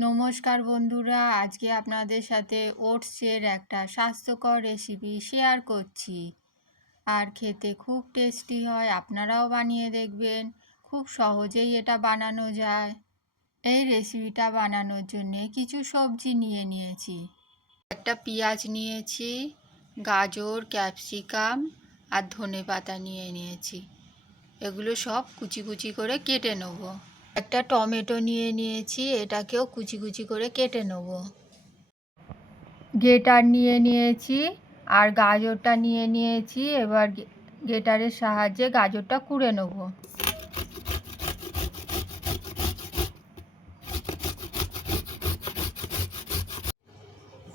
নমস্কার বন্ধুরা, আজকে আপনাদের সাথে ওটসের একটা স্বাস্থ্যকর রেসিপি শেয়ার করছি। আর খেতে খুব টেস্টি হয়, আপনারাও বানিয়ে দেখবেন, খুব সহজেই এটা বানানো যায়। এই রেসিপিটা বানানোর জন্য কিছু সবজি নিয়ে নিয়েছি। একটা পেঁয়াজ নিয়েছি, গাজর ক্যাপসিকাম আর ধনে পাতা নিয়ে নিয়েছি। এগুলো সব কুচি কুচি করে কেটে নেব। একটা টমেটো নিয়ে নিয়েছি, এটাকেও কুচি কুচি করে কেটে নেব। গেটার নিয়ে নিয়েছি আর গাজরটা নিয়ে নিয়েছি, এবার গেটারের সাহায্যে গাজরটা কুড়ে নেব।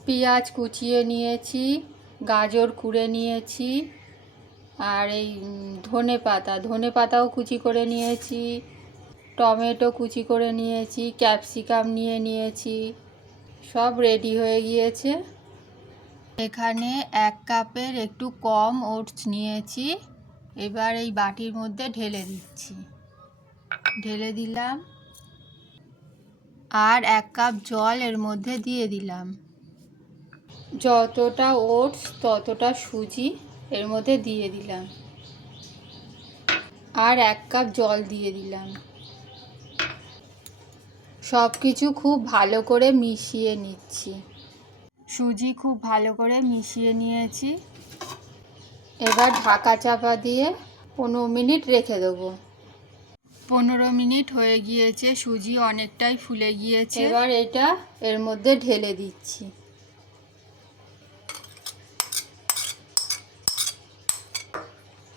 পেঁয়াজ কুচিয়ে নিয়েছি, গাজর কুড়ে নিয়েছি, আর এই ধনে পাতা ধনে পাতাও কুচি করে নিয়েছি। টমেটো কুচি করে নিয়েছি, ক্যাপসিকাম নিয়ে নিয়েছি, সব রেডি হয়ে গিয়েছে। এখানে এক কাপের একটু কম ওটস নিয়েছি, এবার এই বাটির মধ্যে ঢেলে দিচ্ছি। ঢেলে দিলাম। আর এক কাপ জল এর মধ্যে দিয়ে দিলাম। যতটা ওটস, ততটা সুজি এর মধ্যে দিয়ে দিলাম। আর এক কাপ জল দিয়ে দিলাম। সব কিছু খুব ভালো করে মিশিয়ে নিচ্ছি। সুজি খুব ভালো করে মিশিয়ে নিয়েছি। এবার ঢাকা চাপা দিয়ে পনেরো মিনিট রেখে দেবো। পনেরো মিনিট হয়ে গিয়েছে, সুজি অনেকটাই ফুলে গিয়েছে। এবার এটা এর মধ্যে ঢেলে দিচ্ছি।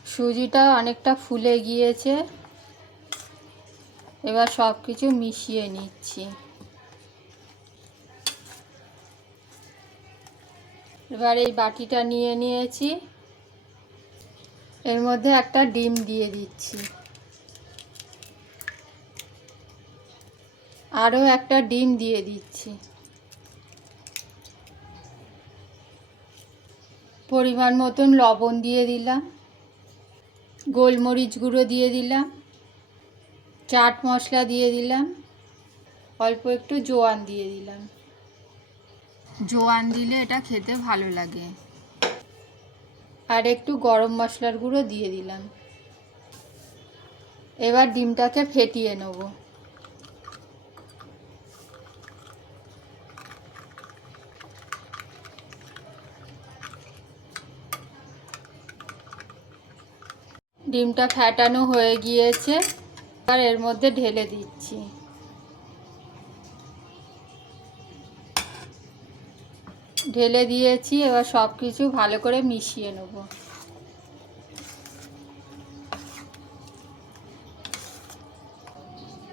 সুজিটা অনেকটা ফুলে গিয়েছে। এবার সব কিছু মিশিয়ে নিচ্ছি। এবার এই বাটিটা নিয়ে নিয়েছি। এর মধ্যে একটা ডিম দিয়ে দিচ্ছি। আরও একটা ডিম দিয়ে দিচ্ছি। পরিমাণ মতন লবণ দিয়ে দিলাম। গোলমরিচ গুঁড়ো দিয়ে দিলাম। চাট মশলা দিয়ে দিলাম, অল্প একটু জোয়ান দিয়ে দিলাম। জোয়ান দিলে এটা খেতে ভালো লাগে। আর একটু গরম মশলার গুঁড়ো দিয়ে দিলাম। এবার ডিমটাকে ফেটিয়ে নেব। ডিমটা ফ্যাটানো হয়ে গিয়েছে। আর এর মধ্যে ঢেলে দিচ্ছি। ঢেলে দিয়েছি, এবার সব কিছু ভালো করে মিশিয়ে নেব।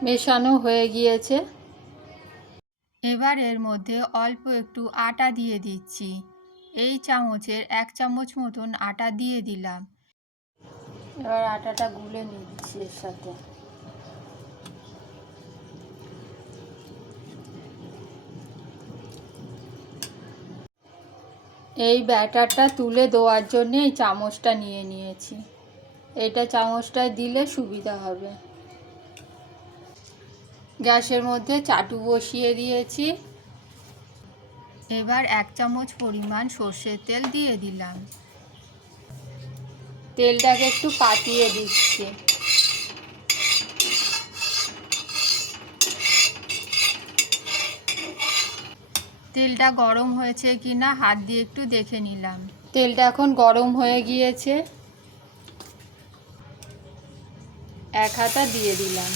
মেশানো হয়ে গিয়েছে। এবার এর মধ্যে অল্প একটু আটা দিয়ে দিচ্ছি। এই চামচের এক চামচ মতন আটা দিয়ে দিলাম। এবার আটাটা গুলে নিচ্ছি এর সাথে। এই ব্যাটারটা তুলে দেওয়ার জন্য এই চামচটা নিয়ে নিয়েছি। এটা চামচটায় দিলে সুবিধা হবে। গ্যাসের মধ্যে চাটু বসিয়ে দিয়েছি। এবার এক চামচ পরিমাণ সর্ষের তেল দিয়ে দিলাম। তেলটাকে একটু পাতিয়ে দিচ্ছি। তেলটা গরম হয়েছে কি না হাত দিয়ে একটু দেখে নিলাম। তেলটা এখন গরম হয়ে গিয়েছে। এক হাতা দিয়ে দিলাম।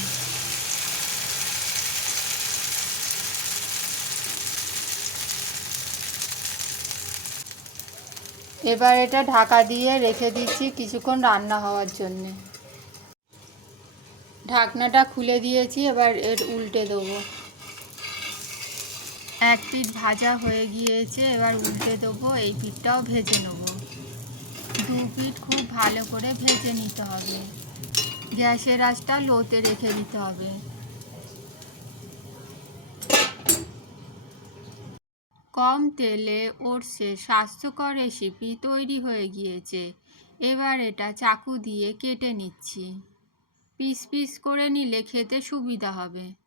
এবার এটা ঢাকা দিয়ে রেখে দিচ্ছি কিছুক্ষণ রান্না হওয়ার জন্যে। ঢাকনাটা খুলে দিয়েছি, এবার এর উল্টে দেবো। এক পিঠ ভাজা হয়ে গিয়েছে, এবার উল্টে দেবো, এই পিঠটাও ভেজে নেব। দু পিঠ খুব ভালো করে ভেজে নিতে হবে। গ্যাসের আঁচটা লোতে রেখে দিতে হবে। কম তেলে ওটসে স্বাস্থ্যকর রেসিপি তৈরি হয়ে গিয়েছে। এবার এটা চাকু দিয়ে কেটে নিচ্ছি। পিস পিস করে নিলে খেতে সুবিধা হবে।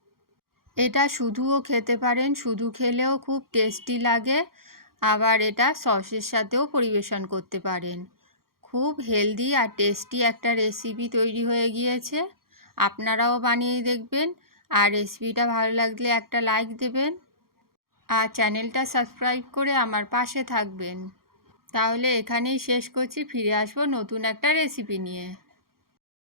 এটা শুধুও খেতে পারেন, শুধু খেলেও খুব টেস্টি লাগে। আবার এটা সসের সাথেও পরিবেশন করতে পারেন। খুব হেলদি আর টেস্টি একটা রেসিপি তৈরি হয়ে গিয়েছে। আপনারাও বানিয়ে দেখবেন। আর রেসিপিটা ভালো লাগলে একটা লাইক দেবেন। আর চ্যানেলটা সাবস্ক্রাইব করে আমার পাশে থাকবেন। তাহলে এখানেই শেষ করছি। ফিরে আসব নতুন একটা রেসিপি নিয়ে।